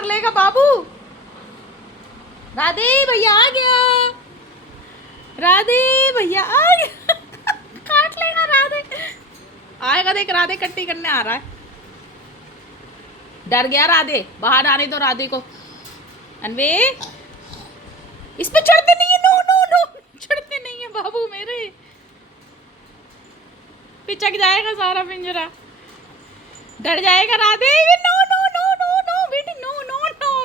कर लेगा बाबू। राधे भैया आ गया, राधे भैया आ गया। काट लेगा राधे, आएगा देख, राधे कट्टी करने आ रहा है। डर गया राधे, बाहर आने दो राधे को। अनवे इस पे चढ़ते नहीं है, नो नो नो, चढ़ते नहीं है बाबू मेरे, पिचक जाएगा सारा पिंजरा, डर जाएगा राधे। नो